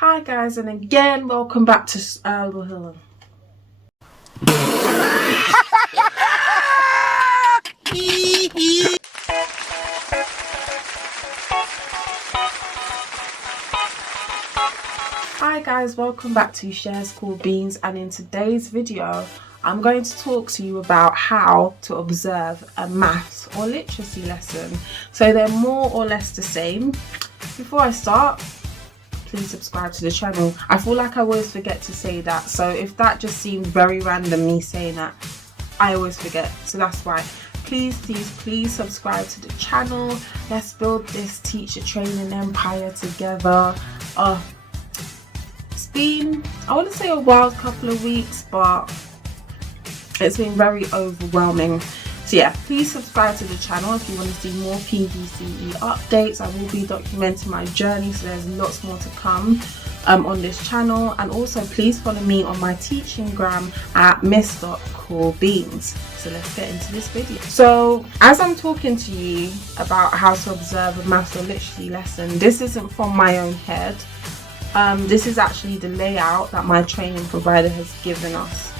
Hi guys, and again welcome back to Hi guys, welcome back to Shares Cool Beans, and in today's video I'm going to talk to you about how to observe a maths or literacy lesson. So they're more or less the same. Before I start, please subscribe to the channel. I feel like I always forget to say that, so if that just seemed very random, me saying that, I always forget, so that's why. Please subscribe to the channel. Let's build this teacher training empire together. It's been, I wouldn't say a wild couple of weeks, but it's been very overwhelming. So yeah, please subscribe to the channel if you want to see more PGCE updates. I will be documenting my journey, so there's lots more to come on this channel. And also please follow me on my teaching gram at miss.coolbeans. So let's get into this video. So as I'm talking to you about how to observe a maths or literacy lesson, this isn't from my own head. This is actually the layout that my training provider has given us.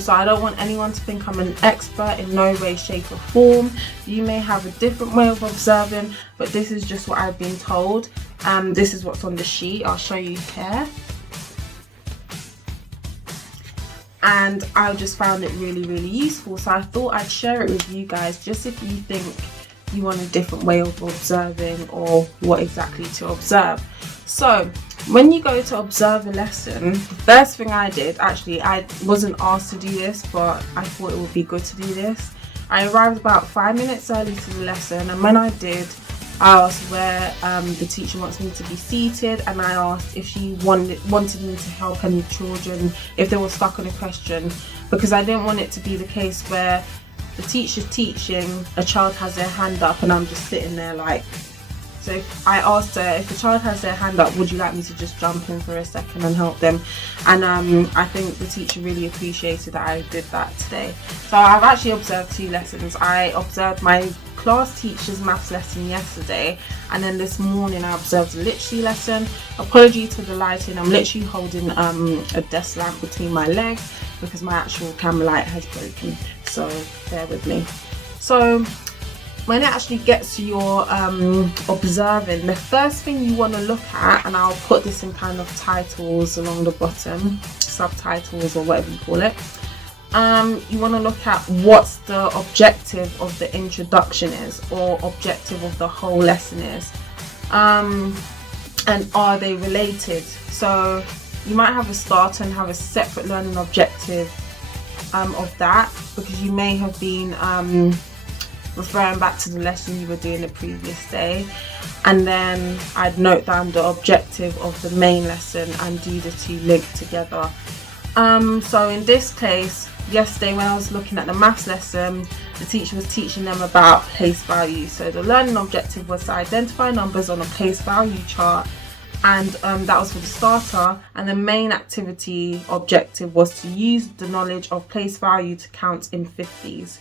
So I don't want anyone to think I'm an expert in no way, shape or form. You may have a different way of observing, but this is just what I've been told. This is what's on the sheet. I'll show you here. And I just found it really useful, so I thought I'd share it with you guys, just if you think you want a different way of observing or what exactly to observe. So when you go to observe a lesson, the first thing I did, actually I wasn't asked to do this, but I thought it would be good to do this. I arrived about 5 minutes early to the lesson, and when I did, I asked where the teacher wants me to be seated, and I asked if she wanted me to help any children if they were stuck on a question, because I didn't want it to be the case where the teacher's teaching, a child has their hand up and I'm just sitting there like. So if I asked her, if the child has their hand up, would you like me to just jump in for a second and help them? And I think the teacher really appreciated that I did that today. So I've actually observed 2 lessons. I observed my class teacher's maths lesson yesterday, and then this morning I observed a literacy lesson. Apologies for the lighting, I'm literally holding a desk lamp between my legs because my actual camera light has broken, so bear with me. So when it actually gets to your observing, the first thing you want to look at, and I'll put this in kind of titles along the bottom, subtitles or whatever you call it, you want to look at what's the objective of the introduction is, or objective of the whole lesson is, and are they related. So you might have a starter and have a separate learning objective of that, because you may have been referring back to the lesson you were doing the previous day, and then I'd note down the objective of the main lesson and do the 2 linked together. So in this case, yesterday when I was looking at the maths lesson, the teacher was teaching them about place value. So the learning objective was to identify numbers on a place value chart, and that was for the starter, and the main activity objective was to use the knowledge of place value to count in 50s.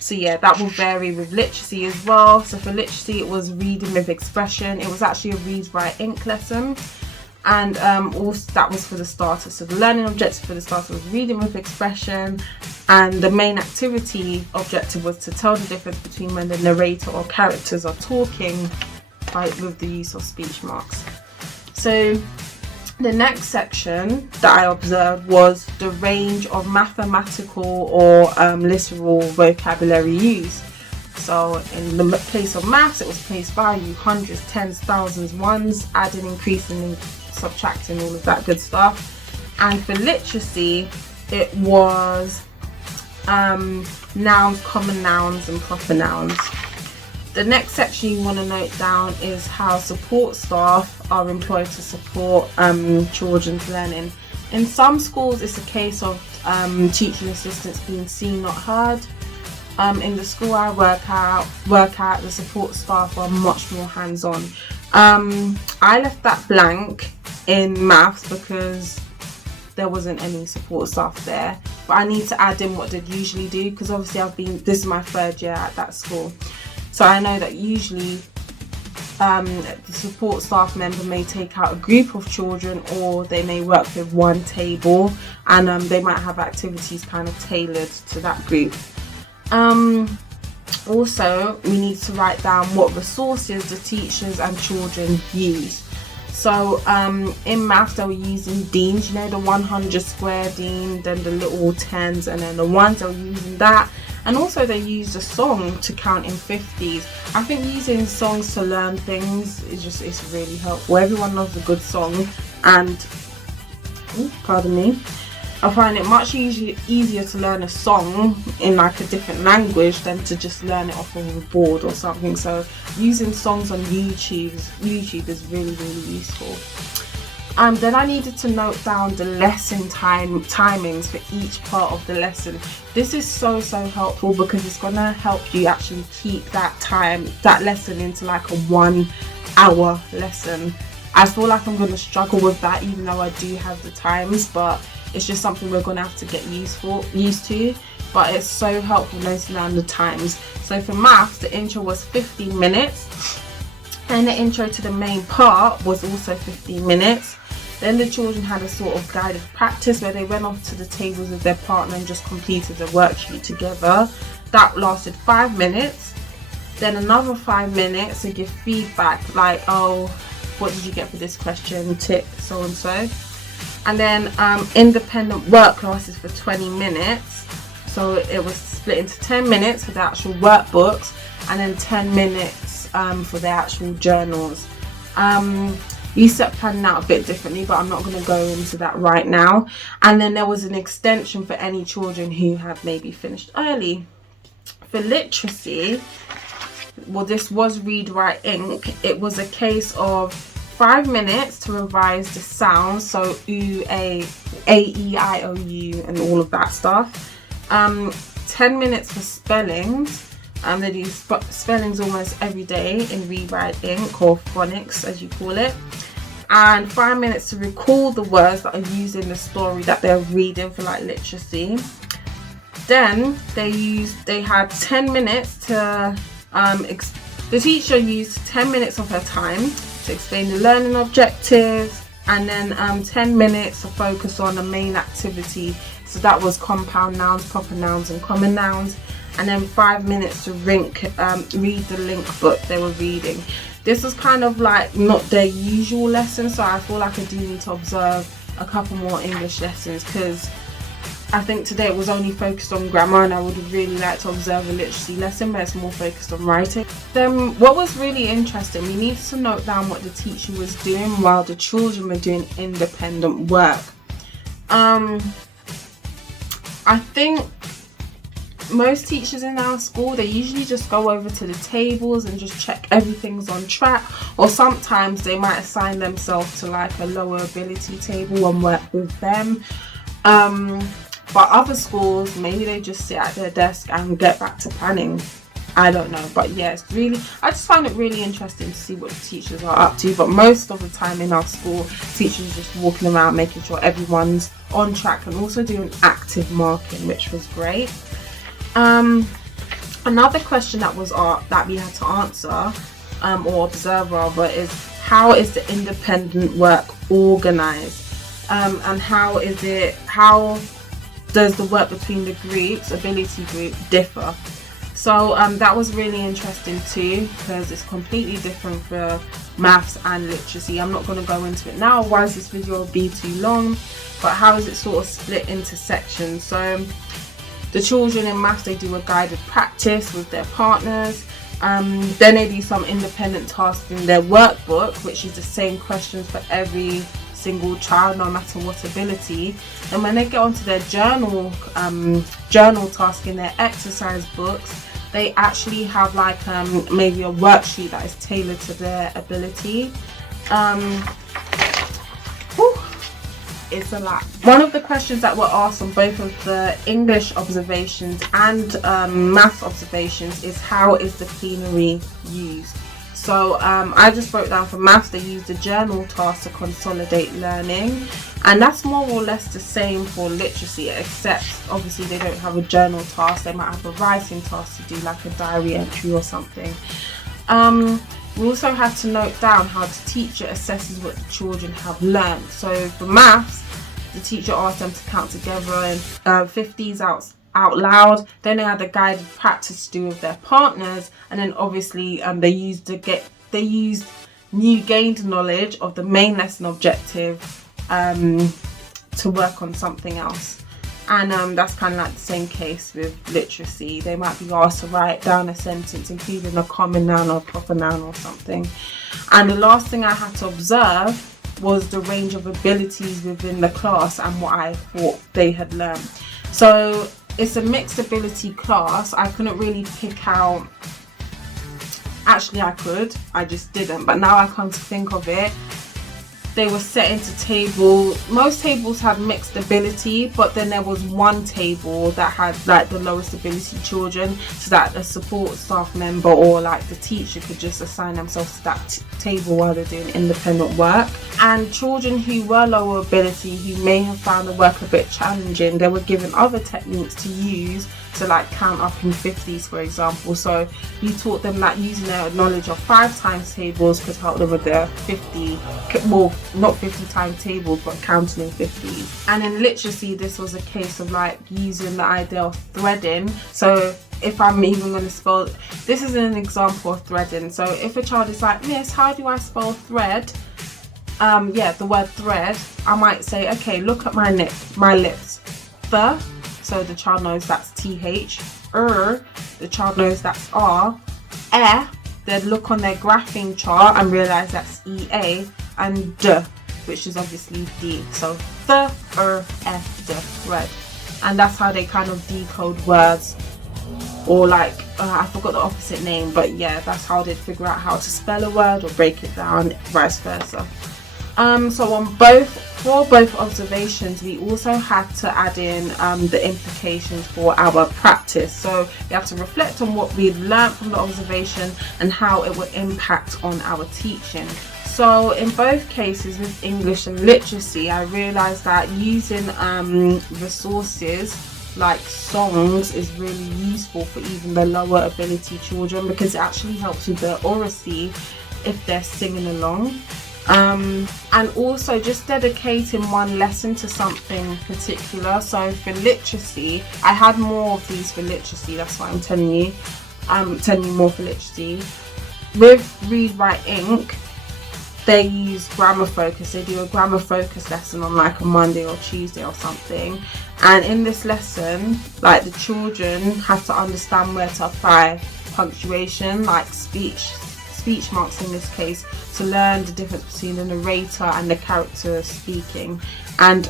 So yeah, that will vary with literacy as well. So for literacy it was reading with expression. It was actually a read, write, ink lesson, and also that was for the starter. So the learning objective for the starter was reading with expression, and the main activity objective was to tell the difference between when the narrator or characters are talking with the use of speech marks. So the next section that I observed was the range of mathematical or literal vocabulary used. So in the place of maths, it was place value, hundreds, tens, thousands, ones, adding, increasing, subtracting, all of that good stuff. And for literacy, it was nouns, common nouns and proper nouns. The next section you want to note down is how support staff are employed to support children's learning. In some schools it's a case of teaching assistants being seen, not heard. In the school I work at, the support staff are much more hands-on. I left that blank in maths because there wasn't any support staff there, but I need to add in what they'd usually do, because obviously this is my 3rd year at that school. So I know that usually the support staff member may take out a group of children, or they may work with one table, and they might have activities kind of tailored to that group. Also, we need to write down what resources the teachers and children use. So in maths they were using deans, you know, the 100 square dean, then the little tens, and then the ones, they were using that. And also they used a song to count in 50s. I think using songs to learn things it's really helpful. Everyone loves a good song, and pardon me, I find it much easier to learn a song in like a different language than to just learn it off of a board or something. So using songs on YouTube is really, really useful. Then I needed to note down the lesson timings for each part of the lesson. This is so helpful, because it's gonna help you actually keep that lesson into like a 1 hour lesson. I feel like I'm gonna struggle with that, even though I do have the times, but it's just something we're gonna have to get used to. But it's so helpful noting down the times. So for maths, the intro was 15 minutes, and the intro to the main part was also 15 minutes. Then the children had a sort of guided practice where they went off to the tables with their partner and just completed the worksheet together. That lasted 5 minutes. Then another 5 minutes to give feedback, like, oh, what did you get for this question, tick, so and so. And then independent work classes for 20 minutes. So it was split into 10 minutes for the actual workbooks, and then 10 minutes for the actual journals. You set planning out a bit differently, but I'm not going to go into that right now. And then there was an extension for any children who had maybe finished early. For literacy, well, this was read, write, ink. It was a case of 5 minutes to revise the sounds, so oo, a, e, I, o, u, and all of that stuff. 10 minutes for spellings. They do spellings almost every day in read, write, ink, or phonics as you call it. And 5 minutes to recall the words that are used in the story that they're reading for like literacy. Then they had 10 minutes to the teacher used 10 minutes of her time to explain the learning objectives, and then 10 minutes to focus on the main activity. So that was compound nouns, proper nouns, and common nouns. And then 5 minutes to read the link book they were reading. This was kind of like not their usual lesson, so I feel like I do need to observe a couple more English lessons, because I think today it was only focused on grammar, and I would have really liked to observe a literacy lesson, but it's more focused on writing. Then what was really interesting, we needed to note down what the teacher was doing while the children were doing independent work. I think most teachers in our school, they usually just go over to the tables and just check everything's on track, or sometimes they might assign themselves to like a lower ability table and work with them. But other schools, maybe they just sit at their desk and get back to planning. I don't know, but yeah, I just find it really interesting to see what the teachers are up to. But most of the time in our school, teachers are just walking around making sure everyone's on track, and also doing active marking, which was great. Another question that was that we had to answer or observe rather is, how is the independent work organized, and how does the work between the groups, ability group, differ? So that was really interesting too, because it's completely different for maths and literacy. I'm not going to go into it now, otherwise this video will be too long. But how is it sort of split into sections? So the children in maths, they do a guided practice with their partners. Then they do some independent tasks in their workbook, which is the same questions for every single child, no matter what ability. And when they get onto their journal task in their exercise books, they actually have like maybe a worksheet that is tailored to their ability. It's a lot. One of the questions that were asked on both of the English observations and maths observations is, how is the plenary used? So I just wrote down for maths, they use the journal task to consolidate learning, and that's more or less the same for literacy, except obviously they don't have a journal task. They might have a writing task to do, like a diary entry or something. We also had to note down how the teacher assesses what the children have learned. So for maths, the teacher asked them to count together and 50s out loud. Then they had a guided practice to do with their partners, and then obviously they used new gained knowledge of the main lesson objective to work on something else. And that's kind of like the same case with literacy. They might be asked to write down a sentence including a common noun or proper noun or something. And the last thing I had to observe was the range of abilities within the class and what I thought they had learned. So it's a mixed ability class. I couldn't really pick out, actually I could, I just didn't, but now I come to think of it, they were set into table. Most tables had mixed ability, but then there was one table that had like the lowest ability children, so that a support staff member or like the teacher could just assign themselves to that table while they're doing independent work. And children who were lower ability, who may have found the work a bit challenging, they were given other techniques to use to like count up in 50s, for example. So you taught them that using their knowledge of 5 times tables could help them with their 50, well, not 50 times tables, but counting in 50s. And in literacy, this was a case of like using the idea of threading. So if I'm even going to spell, this is an example of threading. So if a child is like, Miss, how do I spell thread? Yeah, the word thread, I might say, okay, look at my lips. So the child knows that's TH. The child knows that's R. They'd look on their graphing chart and realize that's EA. And D, which is obviously D. So D, thread. And that's how they kind of decode words. Or like, I forgot the opposite name, but yeah, that's how they'd figure out how to spell a word or break it down, vice versa. So for both observations, we also had to add in the implications for our practice. So we have to reflect on what we've learned from the observation and how it will impact on our teaching. So in both cases, with English and literacy, I realised that using resources like songs is really useful for even the lower ability children, because it actually helps with the oracy if they're singing along. And also just dedicating one lesson to something particular. So for literacy, I had more of these for literacy, that's why I'm telling you more for literacy. With Read, Write, Ink, they use grammar focus. They do a grammar focus lesson on like a Monday or Tuesday or something. And in this lesson, like the children have to understand where to apply punctuation, like speech marks in this case, to learn the difference between the narrator and the character speaking. And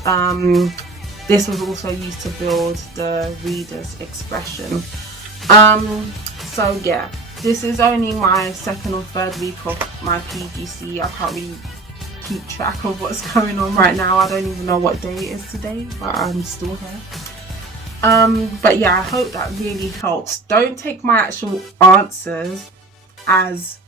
this was also used to build the reader's expression. So yeah, this is only my second or third week of my PGCE. I can't really keep track of what's going on right now. I don't even know what day it is today, but I'm still here. But yeah, I hope that really helps. Don't take my actual answers as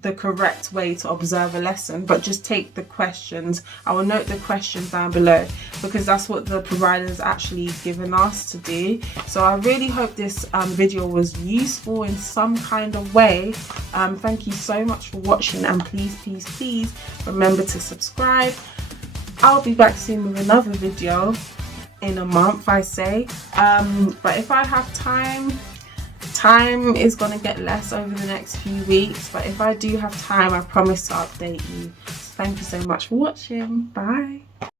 the correct way to observe a lesson, but just take the questions. I will note the questions down below because that's what the provider's actually given us to do. So I really hope this video was useful in some kind of way. Thank you so much for watching, and please remember to subscribe. I'll be back soon with another video in a month, I say, but if I have time is going to get less over the next few weeks, but if I do have time, I promise to update you. Thank you so much for watching. Bye.